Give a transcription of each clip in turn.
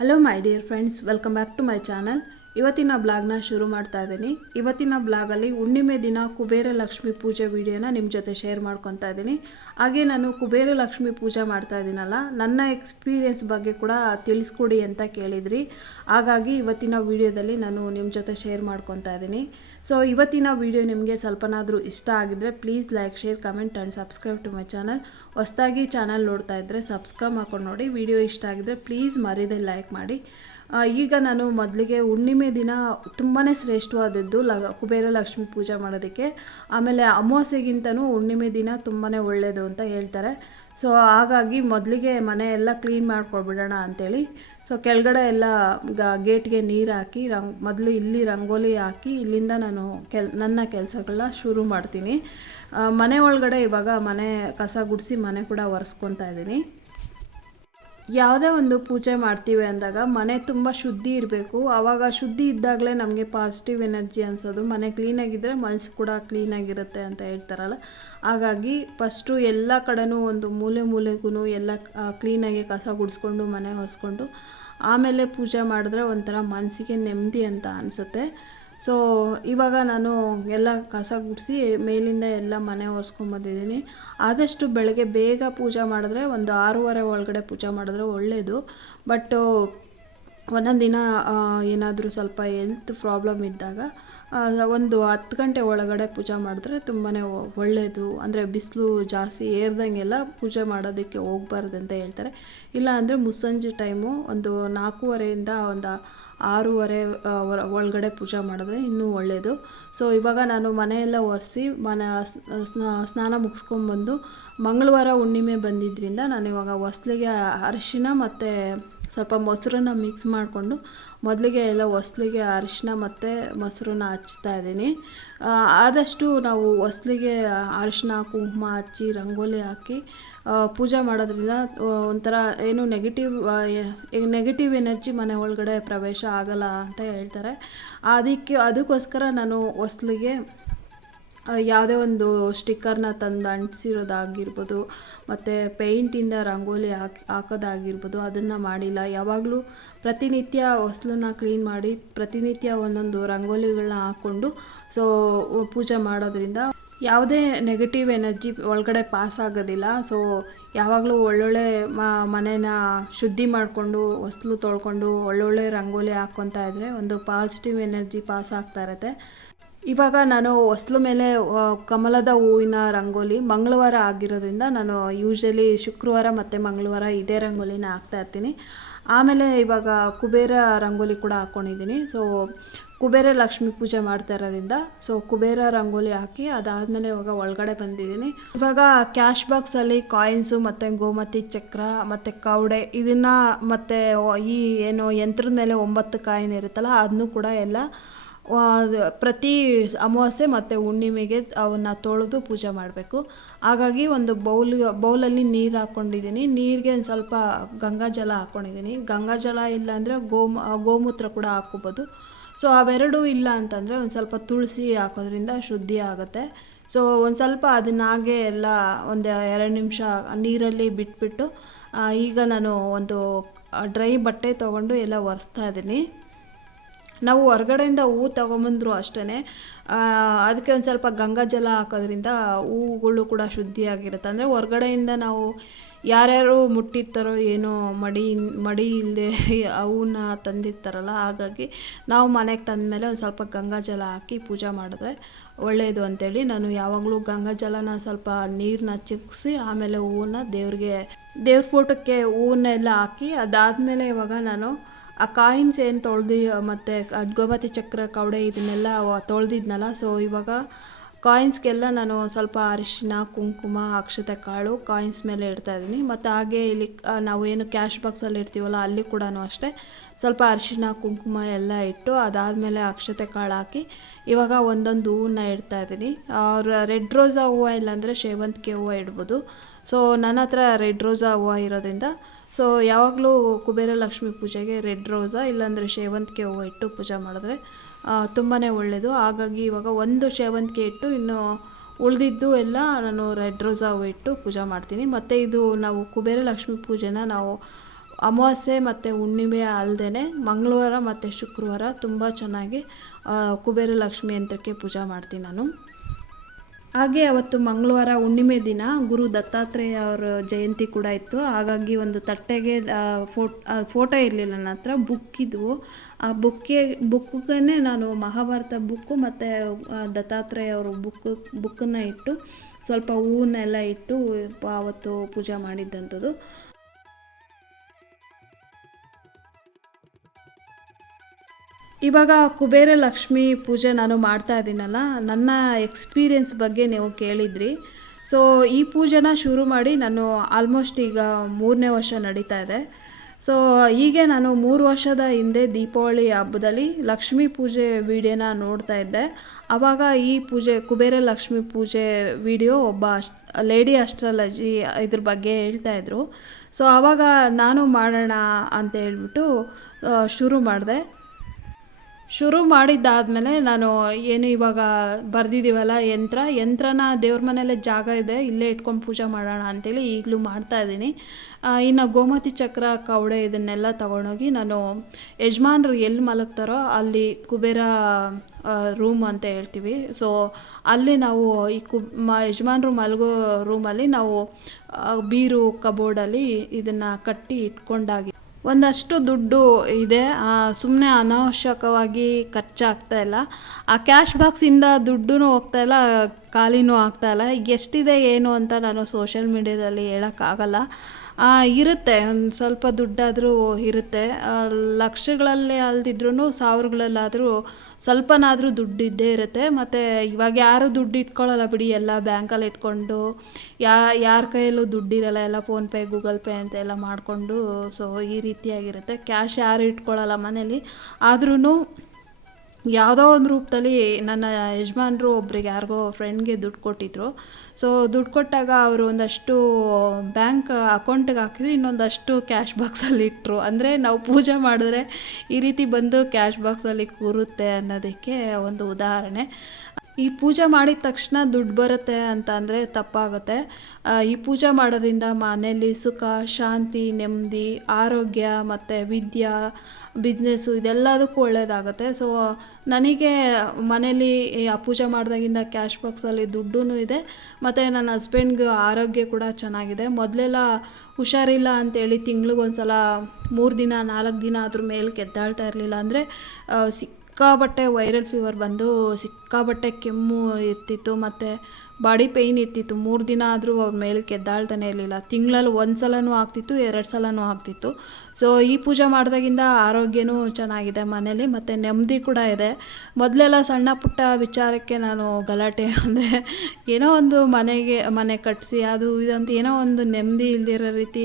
Hello my dear friends welcome back to my channel ಇವತ್ತಿನ ಬ್ಲಾಗ್ನ ಶುರು ಮಾಡ್ತಾ ಇದ್ದೀನಿ. ಇವತ್ತಿನ ಬ್ಲಾಗಲ್ಲಿ ಹುಣ್ಣಿಮೆ ದಿನ ಕುಬೇರ ಲಕ್ಷ್ಮಿ ಪೂಜೆ ವಿಡಿಯೋನ ನಿಮ್ಮ ಜೊತೆ ಶೇರ್ ಮಾಡ್ಕೊತಾ ಇದ್ದೀನಿ. ಹಾಗೆ ನಾನು ಕುಬೇರ ಲಕ್ಷ್ಮಿ ಪೂಜೆ ಮಾಡ್ತಾ ಇದ್ದೀನಲ್ಲ, ನನ್ನ ಎಕ್ಸ್ಪೀರಿಯನ್ಸ್ ಬಗ್ಗೆ ಕೂಡ ತಿಳಿಸ್ಕೊಡಿ ಅಂತ ಕೇಳಿದ್ರಿ. ಹಾಗಾಗಿ ಇವತ್ತಿನ ವಿಡಿಯೋದಲ್ಲಿ ನಾನು ನಿಮ್ಮ ಜೊತೆ ಶೇರ್ ಮಾಡ್ಕೊತಾ ಇದ್ದೀನಿ. ಸೊ ಇವತ್ತಿನ ವಿಡಿಯೋ ನಿಮಗೆ ಸ್ವಲ್ಪನಾದರೂ ಇಷ್ಟ ಆಗಿದ್ರೆ please like, share, comment and subscribe to my channel. ಹೊಸದಾಗಿ ಚಾನಲ್ ನೋಡ್ತಾ ಇದ್ದರೆ ಸಬ್ಸ್ಕ್ರೈಬ್ ಮಾಡ್ಕೊಂಡು ನೋಡಿ. ವಿಡಿಯೋ ಇಷ್ಟ ಆಗಿದ್ರೆ ಪ್ಲೀಸ್ ಮರೀದೆ ಲೈಕ್ ಮಾಡಿ. ಈಗ ನಾನು ಮೊದಲಿಗೆ ಹುಣ್ಣಿಮೆ ದಿನ ತುಂಬಾ ಶ್ರೇಷ್ಠವಾದದ್ದು ಲ ಕುಬೇರ ಲಕ್ಷ್ಮಿ ಪೂಜೆ ಮಾಡೋದಕ್ಕೆ. ಆಮೇಲೆ ಅಮಾವಾಸ್ಯೆಗಿಂತನೂ ಹುಣ್ಣಿಮೆ ದಿನ ತುಂಬಾ ಒಳ್ಳೆಯದು ಅಂತ ಹೇಳ್ತಾರೆ. ಸೊ ಹಾಗಾಗಿ ಮೊದಲಿಗೆ ಮನೆ ಎಲ್ಲ ಕ್ಲೀನ್ ಮಾಡ್ಕೊಳ್ಬಿಡೋಣ ಅಂಥೇಳಿ ಸೊ ಕೆಳಗಡೆ ಎಲ್ಲ ಗ, ಗೇಟ್ಗೆ ನೀರು ಹಾಕಿ, ರಂಗ್, ಮೊದಲು ಇಲ್ಲಿ ರಂಗೋಲಿ ಹಾಕಿ, ಇಲ್ಲಿಂದ ನಾನು ಕೆಲ್, ನನ್ನ ಕೆಲಸಗಳನ್ನ ಶುರು ಮಾಡ್ತೀನಿ. ಮನೆ ಒಳಗಡೆ ಇವಾಗ ಮನೆ ಕಸ ಗುಡಿಸಿ ಮನೆ ಕೂಡ ಒರೆಸ್ಕೊತಾ ಇದ್ದೀನಿ. ಯಾವುದೇ ಒಂದು ಪೂಜೆ ಮಾಡ್ತೀವಿ ಅಂದಾಗ ಮನೆ ತುಂಬ ಶುದ್ಧಿ ಇರಬೇಕು. ಆವಾಗ ಶುದ್ಧಿ ಇದ್ದಾಗಲೇ ನಮಗೆ ಪಾಸಿಟಿವ್ ಎನರ್ಜಿ ಅನ್ಸೋದು. ಮನೆ ಕ್ಲೀನಾಗಿದ್ದರೆ ಮನಸ್ಸು ಕೂಡ ಕ್ಲೀನಾಗಿರುತ್ತೆ ಅಂತ ಹೇಳ್ತಾರಲ್ಲ. ಹಾಗಾಗಿ ಫಸ್ಟು ಎಲ್ಲ ಕಡೆನೂ ಒಂದು ಮೂಲೆ ಮೂಲೆಗೂ ಎಲ್ಲ ಕ್ಲೀನಾಗಿ ಕಸ ಗುಡಿಸ್ಕೊಂಡು, ಮನೆ ಒರೆಸ್ಕೊಂಡು, ಆಮೇಲೆ ಪೂಜೆ ಮಾಡಿದ್ರೆ ಒಂಥರ ಮನಸ್ಸಿಗೆ ನೆಮ್ಮದಿ ಅಂತ ಅನಿಸುತ್ತೆ. ಸೊ ಇವಾಗ ನಾನು ಎಲ್ಲ ಕಸ ಗುಡಿಸಿ ಮೇಲಿಂದ ಎಲ್ಲ ಮನೆ ಒರೆಸ್ಕೊಂಬಂದಿದ್ದೀನಿ ಆದಷ್ಟು ಬೆಳಗ್ಗೆ ಬೇಗ ಪೂಜೆ ಮಾಡಿದ್ರೆ ಒಂದು ಆರೂವರೆ ಒಳಗಡೆ ಪೂಜೆ ಮಾಡಿದ್ರೆ ಒಳ್ಳೆಯದು ಬಟ್ಟು ಒಂದೊಂದು ದಿನ ಏನಾದರೂ ಸ್ವಲ್ಪ ಹೆಲ್ತ್ ಪ್ರಾಬ್ಲಮ್ ಇದ್ದಾಗ ಒಂದು ಹತ್ತು ಗಂಟೆ ಒಳಗಡೆ ಪೂಜೆ ಮಾಡಿದ್ರೆ ತುಂಬಾ ಒಳ್ಳೆಯದು ಅಂದರೆ ಬಿಸಿಲು ಜಾಸ್ತಿ ಏರ್ದಂಗೆಲ್ಲ ಪೂಜೆ ಮಾಡೋದಕ್ಕೆ ಹೋಗ್ಬಾರ್ದು ಅಂತ ಹೇಳ್ತಾರೆ. ಇಲ್ಲ ಅಂದರೆ ಮುಸ್ಸಂಜೆ ಟೈಮು ಒಂದು ನಾಲ್ಕೂವರೆಯಿಂದ ಒಂದು ಆರೂವರೆ ಒಳಗಡೆ ಪೂಜೆ ಮಾಡಿದ್ರೆ ಇನ್ನೂ ಒಳ್ಳೆಯದು ಸೊ ಇವಾಗ ನಾನು ಮನೆಯೆಲ್ಲ ಒರೆಸಿ ಮನೆ ಸ್ನ- ಸ್ನ- ಸ್ನಾನ ಮುಗಿಸ್ಕೊಂಬಂದು ಮಂಗಳವಾರ ಹುಣ್ಣಿಮೆ ಬಂದಿದ್ದರಿಂದ ನಾನು ಇವಾಗ ಹೊಸ್ಲಿಗೆ ಅರಿಶಿನ ಮತ್ತು ಸ್ವಲ್ಪ ಮೊಸರನ್ನ ಮಿಕ್ಸ್ ಮಾಡಿಕೊಂಡು ಮೊದಲಿಗೆ ಎಲ್ಲ ಹೊಸ್ಲಿಗೆ ಅರಿಶಿನ ಮತ್ತು ಮೊಸರನ್ನ ಹಚ್ತಾ ಇದ್ದೀನಿ. ಆದಷ್ಟು ನಾವು ಹೊಸ್ಲಿಗೆ ಅರಿಶಿನ ಕುಂಕುಮ ಹಚ್ಚಿ ರಂಗೋಲಿ ಹಾಕಿ ಪೂಜೆ ಮಾಡೋದ್ರಿಂದ ಒಂಥರ ಏನು ನೆಗೆಟಿವ್ ನೆಗೆಟಿವ್ ಎನರ್ಜಿ ಮನೆ ಒಳಗಡೆ ಪ್ರವೇಶ ಆಗಲ್ಲ ಅಂತ ಹೇಳ್ತಾರೆ. ಅದಕ್ಕೆ, ಅದಕ್ಕೋಸ್ಕರ ನಾನು ಹೊಸ್ಲಿಗೆ ಯಾವುದೇ ಒಂದು ಸ್ಟಿಕ್ಕರ್ನ ತಂದು ಅಂಟಿಸಿರೋದಾಗಿರ್ಬೋದು, ಮತ್ತು ಪೇಂಟಿಂದ ರಂಗೋಲಿ ಹಾಕಿ, ಹಾಕೋದಾಗಿರ್ಬೋದು, ಅದನ್ನು ಮಾಡಿಲ್ಲ. ಯಾವಾಗಲೂ ಪ್ರತಿನಿತ್ಯ ಹೊಸ್ಲನ್ನ ಕ್ಲೀನ್ ಮಾಡಿ ಪ್ರತಿನಿತ್ಯ ಒಂದೊಂದು ರಂಗೋಲಿಗಳನ್ನ ಹಾಕ್ಕೊಂಡು, ಸೊ, ಪೂಜೆ ಮಾಡೋದ್ರಿಂದ ಯಾವುದೇ ನೆಗೆಟಿವ್ ಎನರ್ಜಿ ಒಳಗಡೆ ಪಾಸ್ ಆಗೋದಿಲ್ಲ. ಸೊ, ಯಾವಾಗಲೂ ಒಳ್ಳೊಳ್ಳೆ ಮನೇನ ಶುದ್ಧಿ ಮಾಡಿಕೊಂಡು, ಹೊಸ್ಲು ತೊಳ್ಕೊಂಡು ಒಳ್ಳೊಳ್ಳೆ ರಂಗೋಲಿ ಹಾಕ್ಕೊತಾ ಇದ್ದರೆ ಒಂದು ಪಾಸಿಟಿವ್ ಎನರ್ಜಿ ಪಾಸ್ ಆಗ್ತಾ ಇರುತ್ತೆ. ಇವಾಗ ನಾನು ಹೊಸ್ಲು ಮೇಲೆ ಕಮಲದ ಹೂವಿನ ರಂಗೋಲಿ ಮಂಗಳವಾರ ಆಗಿರೋದ್ರಿಂದ ನಾನು ಯೂಶಲಿ ಶುಕ್ರವಾರ ಮತ್ತು ಮಂಗಳವಾರ ಇದೇ ರಂಗೋಲಿನ ಹಾಕ್ತಾ ಇರ್ತೀನಿ. ಆಮೇಲೆ ಇವಾಗ ಕುಬೇರ ರಂಗೋಲಿ ಕೂಡ ಹಾಕ್ಕೊಂಡಿದ್ದೀನಿ ಸೊ ಕುಬೇರ ಲಕ್ಷ್ಮಿ ಪೂಜೆ ಮಾಡ್ತಾ ಇರೋದ್ರಿಂದ ಸೊ ಕುಬೇರ ರಂಗೋಲಿ ಹಾಕಿ ಅದಾದಮೇಲೆ ಇವಾಗ ಒಳಗಡೆ ಬಂದಿದ್ದೀನಿ. ಇವಾಗ ಕ್ಯಾಶ್ ಬಾಕ್ಸಲ್ಲಿ ಕಾಯಿನ್ಸು ಮತ್ತು ಗೋಮತಿ ಚಕ್ರ ಮತ್ತು ಕವಡೆ ಇದನ್ನು ಮತ್ತು ಈ ಏನು ಯಂತ್ರದ ಮೇಲೆ ಒಂಬತ್ತು ಕಾಯಿನ್ ಇರುತ್ತಲ್ಲ ಅದನ್ನು ಕೂಡ ಎಲ್ಲ ಪ್ರತಿ ಅಮಾವಾಸ್ಯೆ ಮತ್ತು ಹುಣ್ಣಿಮೆಗೆ ಅವನ್ನ ತೊಳೆದು ಪೂಜೆ ಮಾಡಬೇಕು. ಹಾಗಾಗಿ ಒಂದು ಬೌಲ್, ಬೌಲಲ್ಲಿ ನೀರು ಹಾಕ್ಕೊಂಡಿದ್ದೀನಿ ನೀರಿಗೆ ಒಂದು ಸ್ವಲ್ಪ ಗಂಗಾಜಲ ಹಾಕ್ಕೊಂಡಿದ್ದೀನಿ ಗಂಗಾಜಲ ಇಲ್ಲ ಅಂದರೆ ಗೋಮ, ಗೋಮೂತ್ರ ಕೂಡ ಹಾಕ್ಕೋಬೋದು. ಸೊ ಅವೆರಡೂ ಇಲ್ಲ ಅಂತಂದರೆ ಒಂದು ಸ್ವಲ್ಪ ತುಳಸಿ ಹಾಕೋದ್ರಿಂದ ಶುದ್ಧಿ ಆಗುತ್ತೆ. ಸೊ ಒಂದು ಸ್ವಲ್ಪ ಅದನ್ನ ಹಾಗೆ ಎಲ್ಲ ಒಂದು ಎರಡು ನಿಮಿಷ ನೀರಲ್ಲಿ ಬಿಟ್ಬಿಟ್ಟು ಈಗ ನಾನು ಒಂದು ಡ್ರೈ ಬಟ್ಟೆ ತೊಗೊಂಡು ಎಲ್ಲ ಒರೆಸ್ತಾ ಇದ್ದೀನಿ. ನಾವು ಹೊರಗಡೆಯಿಂದ ಹೂವು ತೊಗೊಂಬಂದ್ರು ಅಷ್ಟೇ ಅದಕ್ಕೆ ಒಂದು ಸ್ವಲ್ಪ ಗಂಗಾ ಜಲ ಹಾಕೋದ್ರಿಂದ ಹೂವುಗಳು ಕೂಡ ಶುದ್ಧಿಯಾಗಿರುತ್ತೆ. ಅಂದರೆ ಹೊರಗಡೆಯಿಂದ ನಾವು ಯಾರ್ಯಾರು ಮುಟ್ಟಿರ್ತಾರೋ ಏನೋ ಮಡಿ ಮಡಿ ಇಲ್ಲದೆ ಅವನ್ನ ತಂದಿರ್ತಾರಲ್ಲ, ಹಾಗಾಗಿ ನಾವು ಮನೆಗೆ ತಂದ ಮೇಲೆ ಒಂದು ಸ್ವಲ್ಪ ಗಂಗಾ ಜಲ ಹಾಕಿ ಪೂಜೆ ಮಾಡಿದ್ರೆ ಒಳ್ಳೆಯದು ಅಂತೇಳಿ ನಾನು ಯಾವಾಗಲೂ ಗಂಗಾ ಜಲನ ಸ್ವಲ್ಪ ನೀರನ್ನ ಚಿಕ್ಕಿಸಿ ಆಮೇಲೆ ಹೂವನ್ನ ದೇವ್ರಿಗೆ, ದೇವ್ರ ಫೋಟೋಕ್ಕೆ ಹೂವನ್ನೆಲ್ಲ ಹಾಕಿ ಅದಾದಮೇಲೆ ಇವಾಗ ನಾನು ಆ ಕಾಯಿನ್ಸ್ ಏನು ತೊಳೆದು ಮತ್ತು ಗೋಮತಿ ಚಕ್ರ, ಕವಡೆ ಇದನ್ನೆಲ್ಲ ತೊಳೆದಿದ್ನಲ್ಲ ಸೊ ಇವಾಗ ಕಾಯಿನ್ಸ್ಗೆಲ್ಲ ನಾನು ಸ್ವಲ್ಪ ಅರಿಶಿನ, ಕುಂಕುಮ ಅಕ್ಷತೆ ಕಾಳು ಕಾಯಿನ್ಸ್ ಮೇಲೆ ಇಡ್ತಾ ಇದ್ದೀನಿ. ಮತ್ತು ಹಾಗೆ ಇಲ್ಲಿ ನಾವು ಏನು ಕ್ಯಾಶ್ ಬಾಕ್ಸಲ್ಲಿ ಇರ್ತೀವಲ್ಲ ಅಲ್ಲಿ ಕೂಡ ಅಷ್ಟೇ ಸ್ವಲ್ಪ ಅರಿಶಿನ, ಕುಂಕುಮ ಎಲ್ಲ ಇಟ್ಟು ಅದಾದಮೇಲೆ ಅಕ್ಷತೆ ಕಾಳು ಹಾಕಿ ಇವಾಗ ಒಂದೊಂದು ಹೂವನ್ನ ಇಡ್ತಾ ಇದ್ದೀನಿ. ರೆಡ್ ರೋಸಾ ಹೂವು ಇಲ್ಲಾಂದರೆ ಸೇವಂತಿಗೆ ಹೂವು ಇಡ್ಬೋದು. ಸೊ ನನ್ನ ಹತ್ರ ರೆಡ್ ರೋಸಾ ಹೂವು ಇರೋದ್ರಿಂದ ಸೊ ಯಾವಾಗಲೂ ಕುಬೇರ ಲಕ್ಷ್ಮಿ ಪೂಜೆಗೆ ರೆಡ್ ರೋಸಾ ಇಲ್ಲಾಂದರೆ ಸೇವಂತಿಗೆ ಹೂವು ಇಟ್ಟು ಪೂಜೆ ಮಾಡಿದ್ರೆ ತುಂಬಾ ಒಳ್ಳೆಯದು ಹಾಗಾಗಿ ಇವಾಗ ಒಂದು ಸೇವಂತಿಗೆ ಇಟ್ಟು ಇನ್ನು ಉಳಿದಿದ್ದು ಎಲ್ಲ ನಾನು ರೆಡ್ ರೋಸಾ ಹೂವು ಇಟ್ಟು ಪೂಜೆ ಮಾಡ್ತೀನಿ. ಮತ್ತು ಇದು ನಾವು ಕುಬೇರ ಲಕ್ಷ್ಮಿ ಪೂಜೆನ ನಾವು ಅಮಾವಾಸ್ಯೆ ಮತ್ತು ಹುಣ್ಣಿಮೆ ಅಲ್ಲದೆ ಮಂಗಳವಾರ ಮತ್ತು ಶುಕ್ರವಾರ ತುಂಬ ಚೆನ್ನಾಗಿ ಕುಬೇರ ಲಕ್ಷ್ಮಿ ಯಂತ್ರಕ್ಕೆ ಪೂಜೆ ಮಾಡ್ತೀನಿ ನಾನು. ಹಾಗೆ ಅವತ್ತು ಮಂಗಳವಾರ ಹುಣ್ಣಿಮೆ ದಿನ ಗುರು ದತ್ತಾತ್ರೇಯ ಅವರ ಜಯಂತಿ ಕೂಡ ಇತ್ತು. ಹಾಗಾಗಿ ಒಂದು ತಟ್ಟೆಗೆ ಫೋಟ್ ಫೋಟೋ ಇರಲಿಲ್ಲ ನನ್ನ ಹತ್ರ ಬುಕ್ ಇದ್ವು. ಆ ಬುಕ್ಕೆ ಬುಕ್ಕನ್ನೇ ನಾನು ಮಹಾಭಾರತ ಬುಕ್ಕು ಮತ್ತು ದತ್ತಾತ್ರೇಯ ಅವರು ಬುಕ್ ಬುಕ್ಕನ್ನು ಇಟ್ಟು ಸ್ವಲ್ಪ ಹೂವನ್ನೆಲ್ಲ ಇಟ್ಟು ಅವತ್ತು ಪೂಜೆ ಮಾಡಿದ್ದಂಥದ್ದು ಇವಾಗ ಕುಬೇರ ಲಕ್ಷ್ಮಿ ಪೂಜೆ ನಾನು ಮಾಡ್ತಾ ಇದ್ದೀನಲ್ಲ, ನನ್ನ ಎಕ್ಸ್ಪೀರಿಯೆನ್ಸ್ ಬಗ್ಗೆ ನೀವು ಕೇಳಿದ್ರಿ. ಸೊ ಈ ಪೂಜೆನ ಶುರು ಮಾಡಿ ನಾನು ಆಲ್ಮೋಸ್ಟ್ ಈಗ ಮೂರನೇ ವರ್ಷ ನಡೀತಾ ಇದೆ. ಸೊ ಹೀಗೆ ನಾನು ಮೂರು ವರ್ಷದ ಹಿಂದೆ ದೀಪಾವಳಿ ಹಬ್ಬದಲ್ಲಿ ಲಕ್ಷ್ಮೀ ಪೂಜೆ ವಿಡಿಯೋನ ನೋಡ್ತಾ ಇದ್ದೆ. ಆವಾಗ ಈ ಪೂಜೆ, ಕುಬೇರ ಲಕ್ಷ್ಮಿ ಪೂಜೆ ವಿಡಿಯೋ ಒಬ್ಬ ಅಷ್ಟ್ ಲೇಡಿ ಅಸ್ಟ್ರಾಲಜಿ ಇದ್ರ ಬಗ್ಗೆ ಹೇಳ್ತಾ ಇದ್ರು. ಸೊ ಆವಾಗ ನಾನು ಮಾಡೋಣ ಅಂತ ಹೇಳ್ಬಿಟ್ಟು ಶುರು ಮಾಡಿದೆ. ಶುರು ಮಾಡಿದ್ದಾದ್ಮೇಲೆ ನಾನು ಏನು ಇವಾಗ ಬರೆದಿದ್ದೀವಲ್ಲ ಯಂತ್ರ, ಯಂತ್ರನ ದೇವ್ರ ಮನೆಯಲ್ಲೇ ಜಾಗ ಇದೆ, ಇಲ್ಲೇ ಇಟ್ಕೊಂಡು ಪೂಜೆ ಮಾಡೋಣ ಅಂತೇಳಿ ಈಗಲೂ ಮಾಡ್ತಾ ಇದ್ದೀನಿ. ಇನ್ನು ಗೋಮತಿ ಚಕ್ರ ಕವಡೆ ಇದನ್ನೆಲ್ಲ ತಗೊಂಡೋಗಿ ನಾನು ಯಜಮಾನ್ರು ಎಲ್ಲಿ ಮಲಗ್ತಾರೋ ಅಲ್ಲಿ ಕುಬೇರ ರೂಮ್ ಅಂತ ಹೇಳ್ತೀವಿ. ಸೊ ಅಲ್ಲಿ ನಾವು ಈ ಕು ಮ, ಯಜಮಾನ್ರು ಮಲಗೋ ರೂಮಲ್ಲಿ ನಾವು ಬೀರು ಕಬೋರ್ಡಲ್ಲಿ ಇದನ್ನು ಕಟ್ಟಿ ಇಟ್ಕೊಂಡಾಗಿ ಒಂದಷ್ಟು ದುಡ್ಡು ಇದೆ. ಸುಮ್ಮನೆ ಅನಾವಶ್ಯಕವಾಗಿ ಖರ್ಚಾಗ್ತಾ ಇಲ್ಲ. ಆ ಕ್ಯಾಶ್ ಬಾಕ್ಸಿಂದ ದುಡ್ಡು ಹೋಗ್ತಾ ಇಲ್ಲ. ಖಾಲಿನೂ ಆಗ್ತಾ ಇಲ್ಲ. ಎಷ್ಟಿದೆ, ಏನು ಅಂತ ನಾನು ಸೋಷಿಯಲ್ ಮೀಡ್ಯಾದಲ್ಲಿ ಹೇಳೋಕ್ಕಾಗಲ್ಲ ಇರುತ್ತೆ. ಒಂದು ಸ್ವಲ್ಪ ದುಡ್ಡಾದರೂ ಇರುತ್ತೆ. ಲಕ್ಷಗಳಲ್ಲೇ ಅಲ್ದಿದ್ರೂ ಸಾವಿರಗಳಲ್ಲಾದರೂ ಸ್ವಲ್ಪನಾದರೂ ದುಡ್ಡು ಇದ್ದೇ ಇರುತ್ತೆ. ಮತ್ತು ಇವಾಗ ಯಾರು ದುಡ್ಡು ಇಟ್ಕೊಳ್ಳಲ್ಲ ಬಿಡಿ. ಎಲ್ಲ ಬ್ಯಾಂಕಲ್ಲಿ ಇಟ್ಕೊಂಡು, ಯಾ, ಯಾರ ಕೈಯಲ್ಲೂ ದುಡ್ಡಿರಲ್ಲ ಎಲ್ಲ ಫೋನ್ಪೇ ಗೂಗಲ್ ಪೇ ಅಂತ ಎಲ್ಲ ಮಾಡಿಕೊಂಡು ಸೊ ಈ ರೀತಿಯಾಗಿರುತ್ತೆ. ಕ್ಯಾಶ್ ಯಾರು ಇಟ್ಕೊಳ್ಳಲ್ಲ ಮನೇಲಿ. ಆದ್ರೂ ಯಾವುದೋ ಒಂದು ರೂಪದಲ್ಲಿ ನನ್ನ ಯಜಮಾನ್ರು ಒಬ್ರಿಗೆ ಯಾರಿಗೋ ಫ್ರೆಂಡ್ಗೆ ದುಡ್ಡು ಕೊಟ್ಟಿದ್ರು. ಸೊ ದುಡ್ಡು ಕೊಟ್ಟಾಗ ಅವರು ಒಂದಷ್ಟು ಬ್ಯಾಂಕ್ ಅಕೌಂಟಿಗೆ ಹಾಕಿದ್ರು, ಇನ್ನೊಂದಷ್ಟು ಕ್ಯಾಶ್ ಬಾಕ್ಸಲ್ಲಿ ಇಟ್ಟರು ಅಂದರೆ ನಾವು ಪೂಜೆ ಮಾಡಿದ್ರೆ ಈ ರೀತಿ ಬಂದು ಕ್ಯಾಶ್ ಬಾಕ್ಸಲ್ಲಿ ಕೂರುತ್ತೆ ಅನ್ನೋದಕ್ಕೆ ಒಂದು ಉದಾಹರಣೆ. ಈ ಪೂಜೆ ಮಾಡಿದ ತಕ್ಷಣ ದುಡ್ಡು ಬರುತ್ತೆ ಅಂತ ಅಂದರೆ ತಪ್ಪಾಗುತ್ತೆ. ಈ ಪೂಜೆ ಮಾಡೋದ್ರಿಂದ ಮನೆಯಲ್ಲಿ ಸುಖ, ಶಾಂತಿ, ನೆಮ್ಮದಿ, ಆರೋಗ್ಯ ಮತ್ತು ವಿದ್ಯಾ, ಬಿಸ್ನೆಸ್ಸು ಇದೆಲ್ಲದಕ್ಕೂ ಒಳ್ಳೆಯದಾಗುತ್ತೆ ಸೊ ನನಗೆ ಮನೇಲಿ ಆ ಪೂಜೆ ಮಾಡಿದಾಗಿಂದ ಕ್ಯಾಶ್ ಬಾಕ್ಸಲ್ಲಿ ದುಡ್ಡೂ ಇದೆ. ಮತ್ತು ನನ್ನ ಹಸ್ಬೆಂಡ್ಗೆ ಆರೋಗ್ಯ ಕೂಡ ಚೆನ್ನಾಗಿದೆ. ಮೊದಲೆಲ್ಲ ಹುಷಾರಿಲ್ಲ ಅಂತೇಳಿ ತಿಂಗ್ಳಿಗೊಂದ್ಸಲ ಮೂರು ದಿನ, ನಾಲ್ಕು ದಿನ ಅದ್ರ ಮೇಲೆ ಕೆದ್ದಾಳ್ತಾ ಇರಲಿಲ್ಲ ಅಂದರೆ ಸಿಕ್ಕಾಬಟ್ಟೆ ವೈರಲ್ ಫೀವರ್ ಬಂದು ಸಿಕ್ಕಾಬಟ್ಟೆ ಕೆಮ್ಮು ಇರ್ತಿತ್ತು ಮತ್ತು ಬಾಡಿ ಪೇಯ್ನ್ ಇರ್ತಿತ್ತು. ಮೂರು ದಿನ ಆದರೂ ಅವ್ರ ಮೇಲೆ ಕೆದ್ದಾಳ್ತಾನೆ ಇರಲಿಲ್ಲ. ತಿಂಗಳಲ್ಲಿ ಒಂದು ಸಲನೂ ಆಗ್ತಿತ್ತು, ಎರಡು ಸಲನೂ ಆಗ್ತಿತ್ತು. ಸೊ ಈ ಪೂಜೆ ಮಾಡಿದಾಗಿಂದ ಆರೋಗ್ಯನೂ ಚೆನ್ನಾಗಿದೆ ಮನೇಲಿ, ಮತ್ತು ನೆಮ್ಮದಿ ಕೂಡ ಇದೆ. ಮೊದಲೆಲ್ಲ ಸಣ್ಣ ಪುಟ್ಟ ವಿಚಾರಕ್ಕೆ ನಾನು ಗಲಾಟೆ ಅಂದರೆ ಏನೋ ಒಂದು ಮನೆಗೆ, ಮನೆ ಕಟ್ಟಿಸಿ ಅದು ಇದಂತ ಏನೋ ಒಂದು ನೆಮ್ಮದಿ ಇಲ್ದಿರೋ ರೀತಿ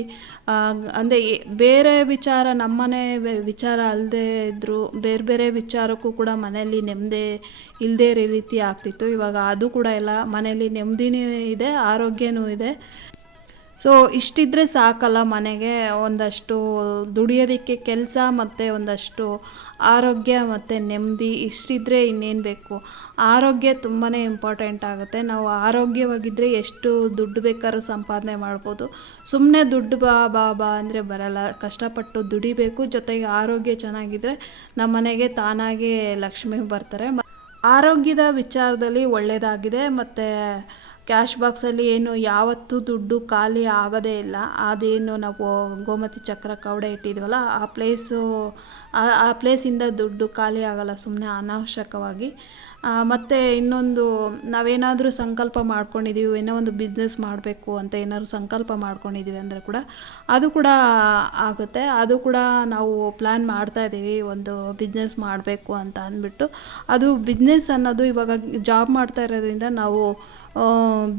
ಅಂದರೆ ಬೇರೆ ವಿಚಾರ ನಮ್ಮನೆ ವಿಚಾರ ಅಲ್ಲದೆ ಇದ್ದರೂ ಬೇರೆ ಬೇರೆ ವಿಚಾರಕ್ಕೂ ಕೂಡ ಮನೆಯಲ್ಲಿ ನೆಮ್ಮದಿ ಇಲ್ಲದೇ ರೀತಿ ಆಗ್ತಿತ್ತು. ಇವಾಗ ಅದು ಕೂಡ ಇಲ್ಲ ಮನೇಲಿ ನೆಮ್ಮದಿನೂ ಇದೆ, ಆರೋಗ್ಯನೂ ಇದೆ. ಸೊ ಇಷ್ಟಿದ್ರೆ ಸಾಕಲ್ಲ ಮನೆಗೆ ಒಂದಷ್ಟು ದುಡಿಯೋದಕ್ಕೆ ಕೆಲಸ ಮತ್ತು ಒಂದಷ್ಟು ಆರೋಗ್ಯ ಮತ್ತು ನೆಮ್ಮದಿ ಇಷ್ಟಿದ್ರೆ ಇನ್ನೇನು ಬೇಕು. ಆರೋಗ್ಯ ತುಂಬಾ ಇಂಪಾರ್ಟೆಂಟ್ ಆಗುತ್ತೆ. ನಾವು ಆರೋಗ್ಯವಾಗಿದ್ದರೆ ಎಷ್ಟು ದುಡ್ಡು ಬೇಕಾದ್ರೂ ಸಂಪಾದನೆ ಮಾಡ್ಬೋದು. ಸುಮ್ಮನೆ ದುಡ್ಡು ಬಾ ಬಾ ಬಾ ಅಂದರೆ ಬರಲ್ಲ. ಕಷ್ಟಪಟ್ಟು ದುಡಿಬೇಕು. ಜೊತೆಗೆ ಆರೋಗ್ಯ ಚೆನ್ನಾಗಿದ್ದರೆ ನಮ್ಮ ಮನೆಗೆ ತಾನಾಗೇ ಲಕ್ಷ್ಮಿ ಬರ್ತಾರೆ. ಆರೋಗ್ಯದ ವಿಚಾರದಲ್ಲಿ ಒಳ್ಳೆಯದಾಗಿದೆ ಮತ್ತು ಕ್ಯಾಶ್ ಬಾಕ್ಸಲ್ಲಿ ಏನು ಯಾವತ್ತೂ ದುಡ್ಡು ಖಾಲಿ ಆಗೋದೇ ಇಲ್ಲ. ಅದೇನು ನಾವು ಗೋಮತಿ ಚಕ್ರ ಕವಡೆ ಇಟ್ಟಿದ್ವಲ್ಲ, ಆ ಪ್ಲೇಸು, ಆ- ಪ್ಲೇಸಿಂದ ದುಡ್ಡು ಖಾಲಿ ಆಗಲ್ಲ ಸುಮ್ಮನೆ ಅನಾವಶ್ಯಕವಾಗಿ. ಮತ್ತು ಇನ್ನೊಂದು, ನಾವೇನಾದರೂ ಸಂಕಲ್ಪ ಮಾಡ್ಕೊಂಡಿದ್ದೀವಿ ಏನೋ ಒಂದು ಬಿಸ್ನೆಸ್ ಮಾಡಬೇಕು ಅಂತ ಏನಾದ್ರು ಸಂಕಲ್ಪ ಮಾಡ್ಕೊಂಡಿದ್ದೀವಿ ಅಂದರೆ ಕೂಡ ಅದು ಕೂಡ ಆಗುತ್ತೆ. ಅದು ಕೂಡ ನಾವು ಪ್ಲ್ಯಾನ್ ಮಾಡ್ತಾ ಇದ್ದೀವಿ, ಒಂದು ಬಿಸ್ನೆಸ್ ಮಾಡಬೇಕು ಅಂತ ಅಂದ್ಬಿಟ್ಟು. ಅದು ಬಿಸ್ನೆಸ್ ಅನ್ನೋದು ಇವಾಗ ಜಾಬ್ ಮಾಡ್ತಾ ಇರೋದ್ರಿಂದ ನಾವು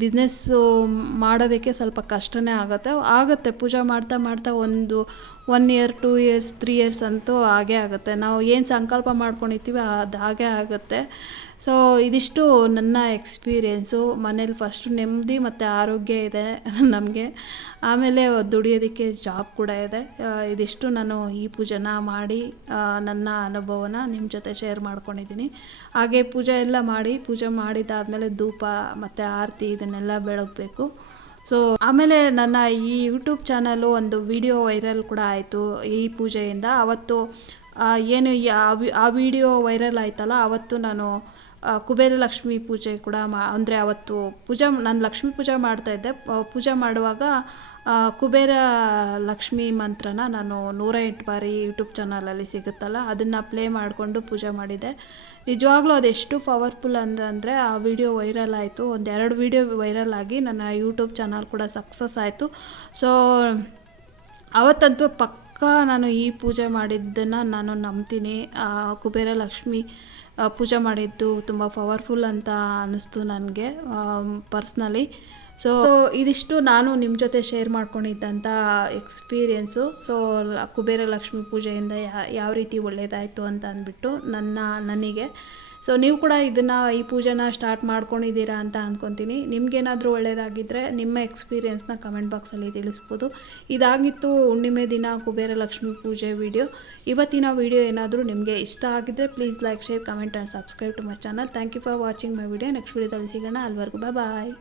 ಬಿಸ್ನೆಸ್ಸು ಮಾಡೋದಕ್ಕೆ ಸ್ವಲ್ಪ ಕಷ್ಟನೇ ಆಗುತ್ತೆ. ಆಗುತ್ತೆ. ಪೂಜೆ ಮಾಡ್ತಾ ಮಾಡ್ತಾ ಒಂದು one year two years three years ಅಂತೂ ಹಾಗೇ ಆಗುತ್ತೆ. ನಾವು ಏನು ಸಂಕಲ್ಪ ಮಾಡ್ಕೊಂಡಿರ್ತೀವಿ ಅದು ಹಾಗೇ ಆಗುತ್ತೆ. ಸೊ ಇದಿಷ್ಟು ನನ್ನ ಎಕ್ಸ್ಪೀರಿಯೆನ್ಸು ಮನೇಲಿ ಫಸ್ಟು ನೆಮ್ಮದಿ ಮತ್ತು ಆರೋಗ್ಯ ಇದೆ ನಮಗೆ. ಆಮೇಲೆ ದುಡಿಯೋದಕ್ಕೆ ಜಾಬ್ ಕೂಡ ಇದೆ. ಇದಿಷ್ಟು ನಾನು ಈ ಪೂಜೆನ ಮಾಡಿ ನನ್ನ ಅನುಭವನ ನಿಮ್ಮ ಜೊತೆ ಶೇರ್ ಮಾಡ್ಕೊಂಡಿದ್ದೀನಿ ಹಾಗೆ ಪೂಜೆ ಎಲ್ಲ ಮಾಡಿ, ಪೂಜೆ ಮಾಡಿದ್ದಾದಮೇಲೆ ಧೂಪ ಮತ್ತು ಆರತಿ ಇದನ್ನೆಲ್ಲ ಬೆಳಗಬೇಕು. ಸೊ ಆಮೇಲೆ ನನ್ನ ಈ ಯೂಟ್ಯೂಬ್ ಚಾನಲು ಒಂದು ವಿಡಿಯೋ ವೈರಲ್ ಕೂಡ ಆಯಿತು ಈ ಪೂಜೆಯಿಂದ. ಅವತ್ತು ಏನು ಆ ವಿಡಿಯೋ ವೈರಲ್ ಆಯ್ತಲ್ಲ, ಅವತ್ತು ನಾನು ಕುಬೇರ ಲಕ್ಷ್ಮಿ ಪೂಜೆ ಕೂಡ ಮಾ, ಅಂದರೆ ಅವತ್ತು ಪೂಜೆ, ನಾನು ಲಕ್ಷ್ಮಿ ಪೂಜೆ ಮಾಡ್ತಾಯಿದ್ದೆ ಪೂಜೆ ಮಾಡುವಾಗ ಕುಬೇರ ಲಕ್ಷ್ಮಿ ಮಂತ್ರನ ನಾನು ನೂರ ಎಂಟು ಬಾರಿ ಯೂಟ್ಯೂಬ್ ಚಾನಲಲ್ಲಿ ಸಿಗುತ್ತಲ್ಲ, ಅದನ್ನು ಪ್ಲೇ ಮಾಡಿಕೊಂಡು ಪೂಜೆ ಮಾಡಿದ್ದೆ ನಿಜವಾಗ್ಲೂ ಅದು ಎಷ್ಟು ಪವರ್ಫುಲ್ ಅಂತಂದರೆ ಆ ವಿಡಿಯೋ ವೈರಲ್ ಆಯಿತು. ಒಂದೆರಡು ವಿಡಿಯೋ ವೈರಲ್ ಆಗಿ ನನ್ನ ಯೂಟ್ಯೂಬ್ ಚಾನಲ್ ಕೂಡ ಸಕ್ಸಸ್ ಆಯಿತು. ಸೊ ಅವತ್ತಂತೂ ಪಕ್ಕ ನಾನು ಈ ಪೂಜೆ ಮಾಡಿದ್ದನ್ನು ನಾನು ನಂಬ್ತೀನಿ. ಕುಬೇರ ಲಕ್ಷ್ಮಿ ಪೂಜೆ ಮಾಡಿದ್ದು ತುಂಬ ಪವರ್ಫುಲ್ ಅಂತ ಅನ್ನಿಸ್ತು ನನಗೆ ಪರ್ಸ್ನಲಿ ಸೊ ಸೊ ಇದಿಷ್ಟು ನಾನು ನಿಮ್ಮ ಜೊತೆ ಶೇರ್ ಮಾಡ್ಕೊಂಡಿದ್ದಂಥ ಎಕ್ಸ್ಪೀರಿಯೆನ್ಸು ಸೊ ಕುಬೇರ ಲಕ್ಷ್ಮಿ ಪೂಜೆಯಿಂದ ಯಾವ ರೀತಿ ಒಳ್ಳೆಯದಾಯಿತು ಅಂತ ಅಂದ್ಬಿಟ್ಟು ನನ್ನ ನನಗೆ. ಸೊ ನೀವು ಕೂಡ ಇದನ್ನು ಈ ಪೂಜೆನ ಸ್ಟಾರ್ಟ್ ಮಾಡ್ಕೊಂಡಿದ್ದೀರಾ ಅಂತ ಅಂದ್ಕೊತೀನಿ ನಿಮಗೇನಾದರೂ ಒಳ್ಳೆಯದಾಗಿದ್ದರೆ ನಿಮ್ಮ ಎಕ್ಸ್ಪೀರಿಯೆನ್ಸ್ನ ಕಮೆಂಟ್ ಬಾಕ್ಸಲ್ಲಿ ತಿಳಿಸ್ಬೋದು. ಇದಾಗಿತ್ತು ಹುಣ್ಣಿಮೆ ದಿನ ಕುಬೇರ ಲಕ್ಷ್ಮಿ ಪೂಜೆ ವಿಡಿಯೋ ಇವತ್ತಿನ ವಿಡಿಯೋ ಏನಾದರೂ ನಿಮಗೆ ಇಷ್ಟ ಆಗಿದ್ದರೆ please like share comment and subscribe to my channel thank you for watching my video next ವಿಡಿಯೋದಲ್ಲಿ ಸಿಗೋಣ. ಅಲ್ವರೆಗೂ ಬಾಯ್